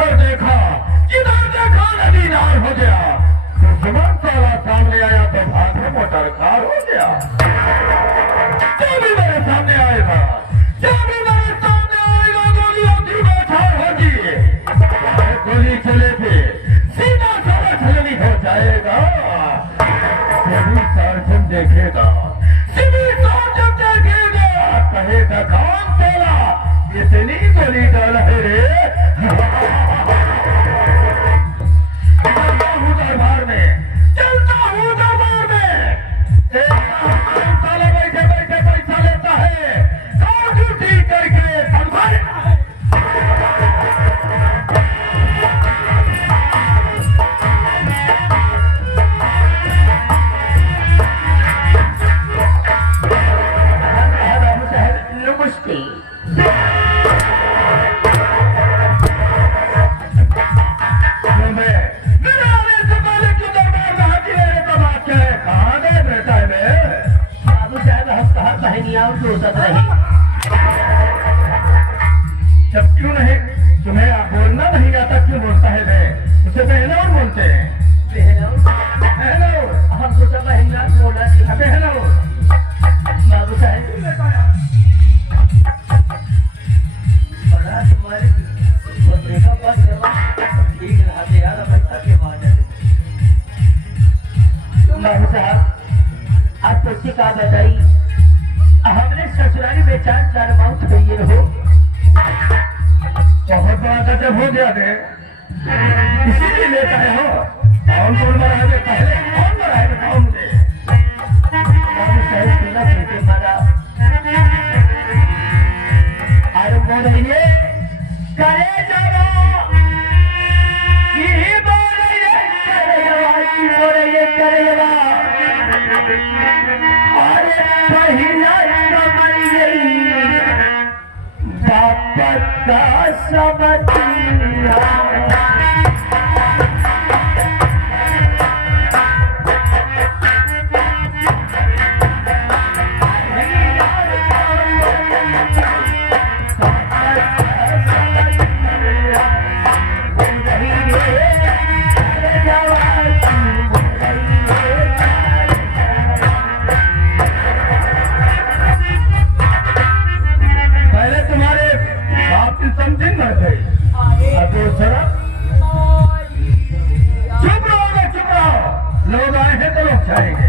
जिधर देखा नदी नार हो गया। दुश्मन साला सामने आया तो भाग में मोटर कार हो गया। जो भी मेरे सामने आएगा, जो भी मेरे सामने आएगा, गोलियों की बौछार होगी। गोली चले थे सीधा सारा छलनी हो जाएगा। सिविल सर्जन देखेगा, सिविल सर्जन देखेगा, कहेगा कौन साला इतनी गोली डाल है रे। चलता हूँ दरबार में, चलता हूँ दरबार में। साला बैठे बैठे पैसा लेता है, कौन ड्यूटी करके संभालता है। जब क्यों नहीं तुम्हें बोलना नहीं आता, क्यों बोलता है बे? उसे बहनौर बोलते हैं। बहनौर हम तो सब बहनौर बोला थी। बहनौर बाबू साहब बड़ा तुम्हारे बच्चे का पास ठीक रहा थे यार, बच्चा के बाद बाबू साहब आप तो सिखा बताई, हमने ससुराली में चार माउथ हुई हो। बहुत बड़ा गजब हो गया है, इसीलिए लेता है हो। कौन कौन मरा है पहले, कौन मरा है बताओ मुझे। मारा अरे बोल रही करे जावा अरे पहिला मरी गई बापा समझिया। लोग आए हैं तो लोग जाएंगे।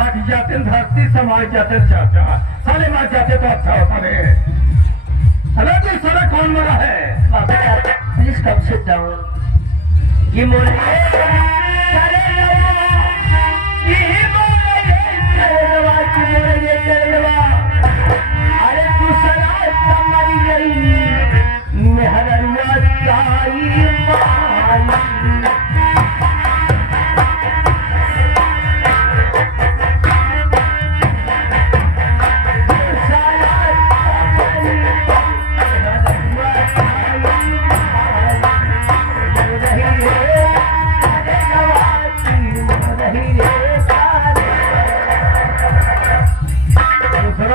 आज जाते धरती समाज जाते चाचा, साले मार जाते तो अच्छा होता है। अरे कोई सारा कौन मरा है? Please come sit down. ये मोरे अरे तू सरा मरी गई मेहरवा ताई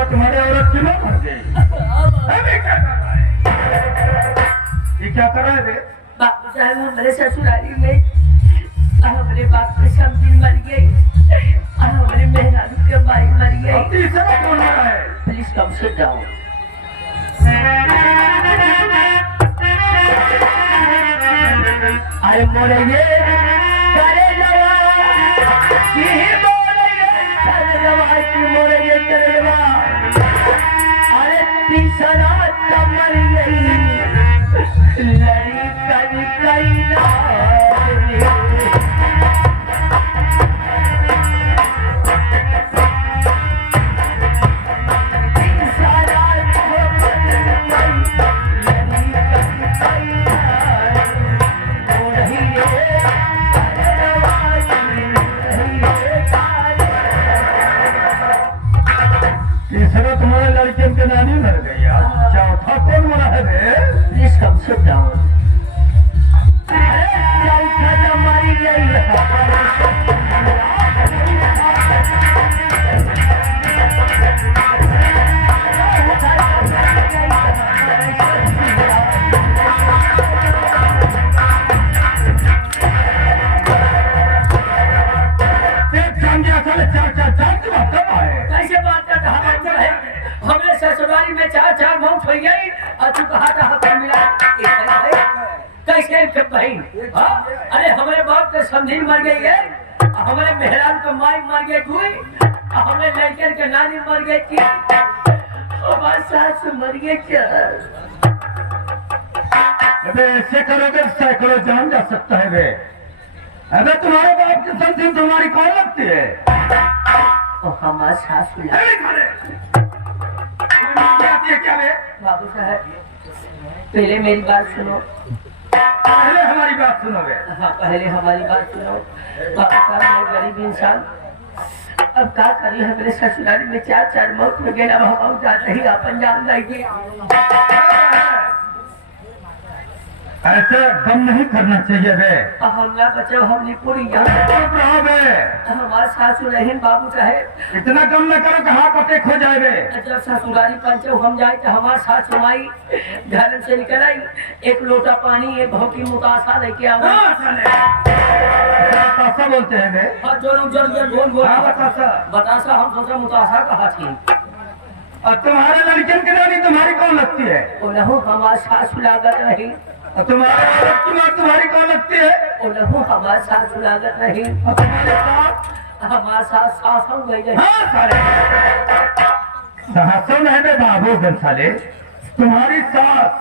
तुम्हारे औरत क्यों मर गई? क्या कर रहा है? ये क्या कर रहा है? बापू साहब हमारे ससुराली में हमारे बाप की समझी मर गई, हमारे मेहरारू के भाई मर गई। तीसरा कौन मरा है? प्लीज कम से जाओ। अरे मोरे ये करे जवा मोरे ये करे जवा। अरे तीसरा मर गई लड़ी कई ना तुम्हारे लड़के के नानी मर गई। चौथा कौन मरा है रे? प्लीज कम से डाउन। चौथा तो मरी गई। चाचा जान की बात कब आए? कैसे बात करता है? हमें ससुराली में चार मौत हो गई और तू कहा था हक मिला कैसे भाई? अरे हमारे बाप के समझी मर गई है, हमारे मेहरान को माई मर गई हुई, हमारे लड़के के नानी मर गई थी, हमारे सास मर गए क्या? अबे ऐसे करोगे सैकड़ों जान जा सकता है बे। अबे तुम्हारे बाप की समझी तुम्हारी कौन लगती है? हमारे सास क्या बे? बाबू साहब पहले मेरी बात सुनो। पहले हमारी बात सुनोगे? हाँ पहले हमारी बात सुनो। बाबू साहब मैं गरीब इंसान, अब क्या करी है? मेरे ससुराल में चार मौत हो गए, अब हम जाते ही अपन जान जाएंगे। ऐसे गम नहीं करना चाहिए बे। हम ना बचे हमने पूरी हमारे सासू रहे बाबू साहेब। इतना गम न करो कहाँ पते खो जाए बे। जब ससुराली पंचो हम जाए तो हमारे सासू माई घर से निकल आई, एक लोटा पानी एक भौकी मुतासा लेके आओ। बतासा बोलते हैं बे? बतासा हम सोचा मुतासा कहा थी। और तुम्हारे लड़कियों की रानी तुम्हारी कौन लगती है? हमारे सासू लागत रही। और तुम्हारे औरत की माँ तुम्हारी कौन लगती है? हमारे सासू लागत रही। और तुम्हारे साथ हमारे साथ सास हो गई। हाँ साले सासों नहीं बे बाबू गंसाले, तुम्हारी सास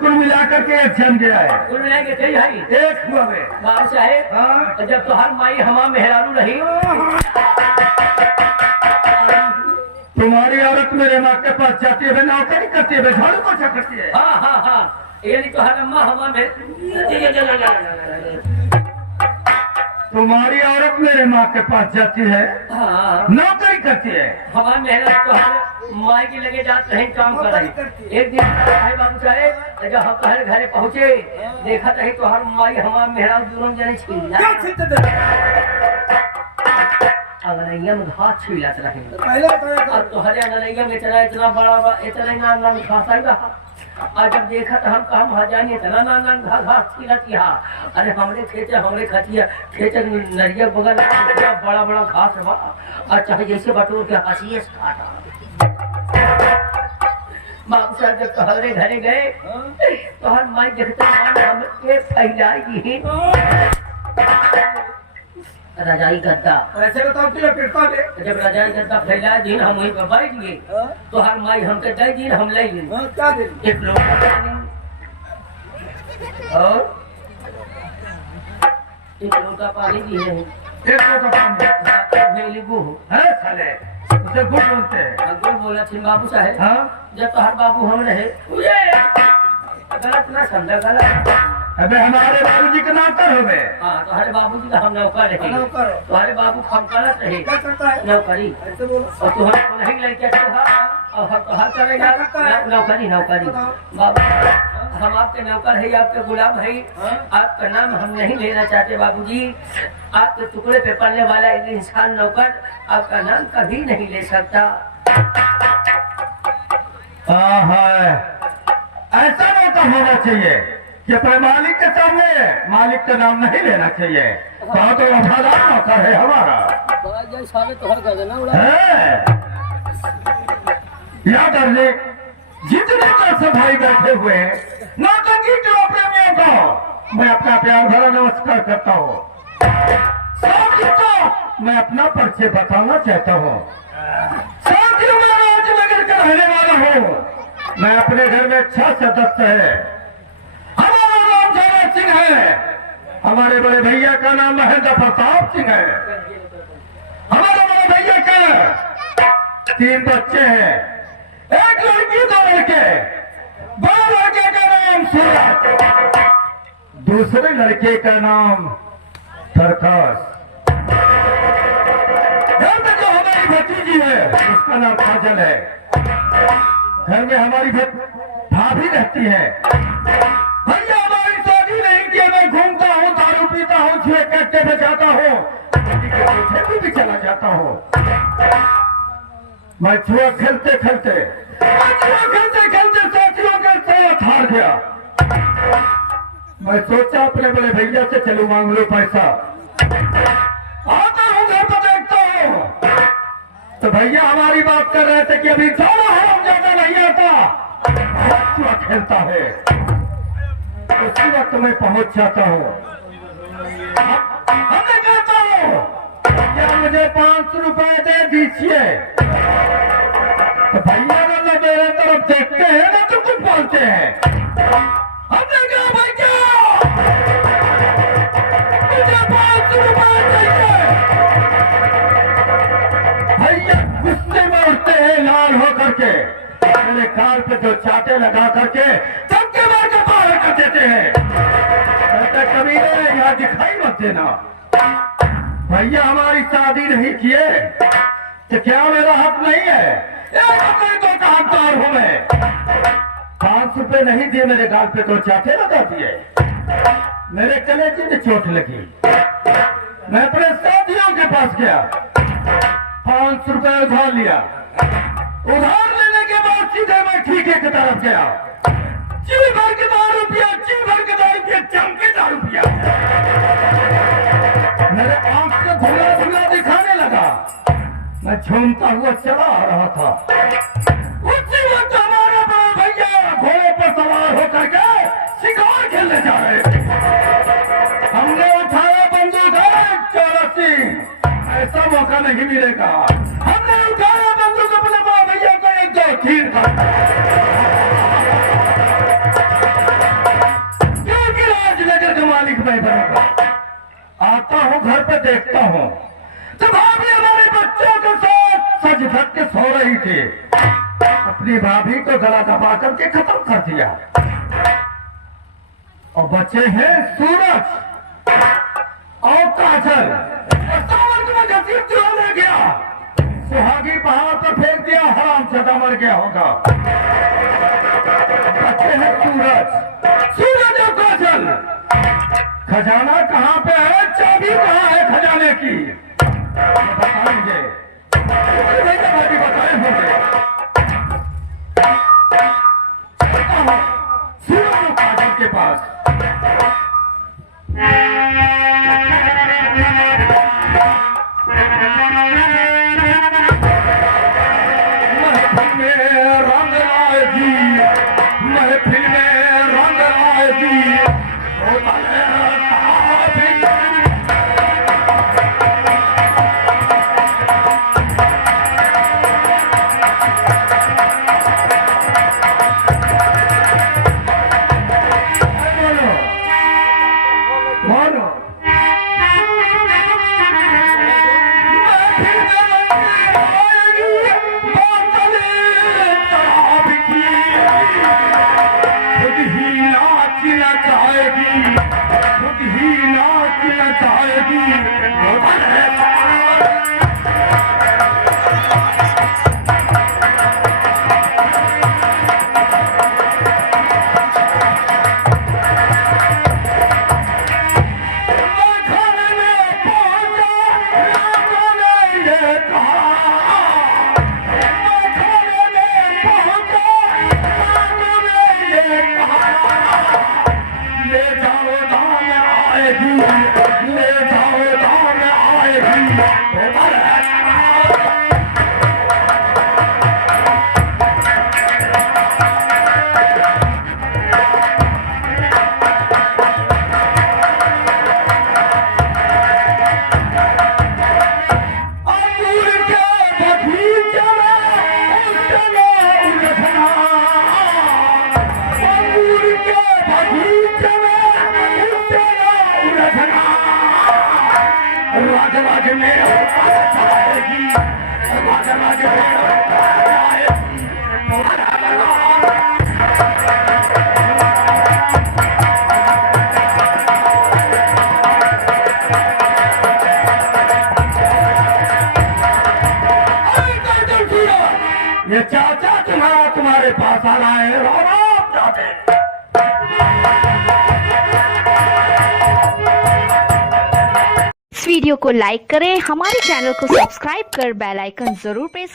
कुल मिलाकर के एक जन गया है। कुल मिला के थे भाई एक हुआ बे। बाबू साहेब हाँ? जब तो हर माई हमारा मेहरारू रही, तुम्हारी औरत मेरे माँ के पास जाती है, नौकरी करती है, झाड़ू पोछा करती है। हाँ हाँ हाँ ये नहीं तो हर अम्मा हमारे तुम्हारी औरत मेरे माँ के पास जाती है, हाँ नौकरी करती है। हमारे मेहरारू तो हर माई के लगे जाते हैं काम कर रही। एक दिन भाई बाबू साहेब जब हम हर घरे पहुँचे देखा रही तो हर माई हमारे मेहरारू दोनों जने छीना अगनैया में घास छीलत रहे। अब तो हरे अगनैया में इतना बड़ा इतना घास आई रहा। और जब देखा तो हम कहा वहाँ जानिए इतना ना घास छीलत यहाँ। अरे हमरे खेत हमरे खतिया खेत नरिया बगल बड़ा बड़ा घास बा और चाहे जैसे बटोर के हंसिए से काटा। बाबू साहब जब हमारे घरे गए तो हर माई देखते हमके फैलाई रजाई गद्दा। ऐसे बताओ कि लपेटता दे। जब रजाई गद्दा फैला दिन हम वहीं पर बैठ गए तो हर माई हमके दे दिन हम ले क्या दे? एक लोटा पानी और एक लोटा पानी दी है। एक लोटा पानी है साले, उसे गुड़ बोलते हैं। गुड़ बोला थी बाबू साहेब। हाँ? जब तो हर बाबू हम रहे गलत ना समझा गलत। अबे हमारे बाबूजी के नौकर हो गए। हाँ तो हरे बाबू जी का हम नौकर रहे। नौकर तो हरे बाबू हम करत रहे। क्या करता है? नौकरी। ऐसे बोलो। और तुम्हारे नहीं लड़के और हर करेगा नौकरी नौकरी। बाबू हम आपके नौकर है, आपके गुलाम है। आपका नाम हम नहीं लेना चाहते बाबूजी। आपके टुकड़े पे पड़ने वाला एक इंसान नौकर आपका नाम कभी नहीं ले सकता। ऐसा नौकर होना चाहिए कि अपने मालिक के सामने मालिक का नाम नहीं लेना चाहिए। बहुत तो वफादार नौकर है हमारा। याद रखिए जितने से भाई बैठे हुए हैं नौटंकी के प्रेमियों को मैं अपना प्यार भरा नमस्कार करता हूँ। साथियों को मैं अपना परिचय बताना चाहता हूँ। साथियों मैं राजनगर का रहने वाला हूँ। मैं अपने घर में 6 सदस्य है। हमारा नाम जरा सिंह है। हमारे बड़े भैया का नाम महेंद्र प्रताप सिंह है। हमारे बड़े भैया का 3 बच्चे हैं, एक लड़की 2 लड़के। बड़े लड़के का नाम सूरज, दूसरे लड़के का नाम प्रकाश। घर में जो हमारी भतीजी है उसका नाम काजल है। घर में हमारी भाभी रहती है। भैया हमारी शादी नहीं की, मैं घूमता हूँ, दारू पीता हूँ, छुए कट्टे में जाता हूँ, भी चला जाता हूँ। मैं छुआ खेलते खेलते साथियों के साथ हार गया। मैं सोचा अपने बड़े भैया से चलू मांग लो पैसा। आता हूँ घर पर देखता हूँ भैया हमारी बात कर रहे थे कि अभी जाना है, हम ज्यादा नहीं आता, जुआ खेलता है, उसी वक्त मैं पहुंच जाता हूँ। हमें कहता हूँ क्या मुझे 500 रुपए दे दीजिए, तो भैया ना मेरे तरफ देखते हैं ना तो कुछ बोलते हैं। हमने कहा भैया मुझे 500 रुपए चाहिए। भैया गुस्से में उठते हैं लाल हो करके, मेरे कार पे दो चाटे लगा करके धक्के मार के बाहर कर देते हैं। कहते कभी यहाँ दिखाई मत देना। भैया हमारी शादी नहीं किए तो क्या मेरा हक नहीं है? तो हकदार हूं मैं। 500 रुपए नहीं दिए, मेरे गाल पे दो चाटे लगा दिए, मेरे कलेजे में चोट लगी। मैं अपने साथियों के पास गया, 500 रुपए उधार लिया। उधार लेने के बाद सीधे मैं ठीके की तरफ गया, जी भर के 10 रुपया, जी भर के 10 रुपया, जम के 10 रुपया। मेरे आंख से धुला धुला दिखाने लगा, मैं झूमता हुआ चला आ रहा था। उसी वक्त हमारा बड़ा भैया घोड़े पर सवार होकर के शिकार खेलने जा रहे थे। हमने उठाया बंदूक, चौरसी, ऐसा मौका नहीं मिलेगा। हमने उठाया बंदूक, अपने बड़ा भैया को 1-2 तीर का, क्योंकि राजनगर का मालिक मैं बनेगा। आता हूँ घर पे देखता हूँ तो भाभी हमारे बच्चों के साथ सज धज के सो रही थी। अपनी भाभी को गला दबा करके खत्म कर दिया, और बचे हैं सूरज और काजल। सावन को घसीट के ले गया, सुहागी पहाड़ पर फेंक दिया, हरामजादा मर गया होगा। बचे हैं सूरज और काजल। खजाना कहाँ पे है, चाबी कहाँ है खजाने की, बताएंगे भैया, भाभी बताए होंगे। सूरज और काजल के पास महफिल में रंग आएगी, महफिल में रंग आएगी। ये चाचा तुम्हारे पास आ रहा है, आप जाते। इस वीडियो को लाइक करें, हमारे चैनल को सब्सक्राइब कर बेल आइकन जरूर प्रेस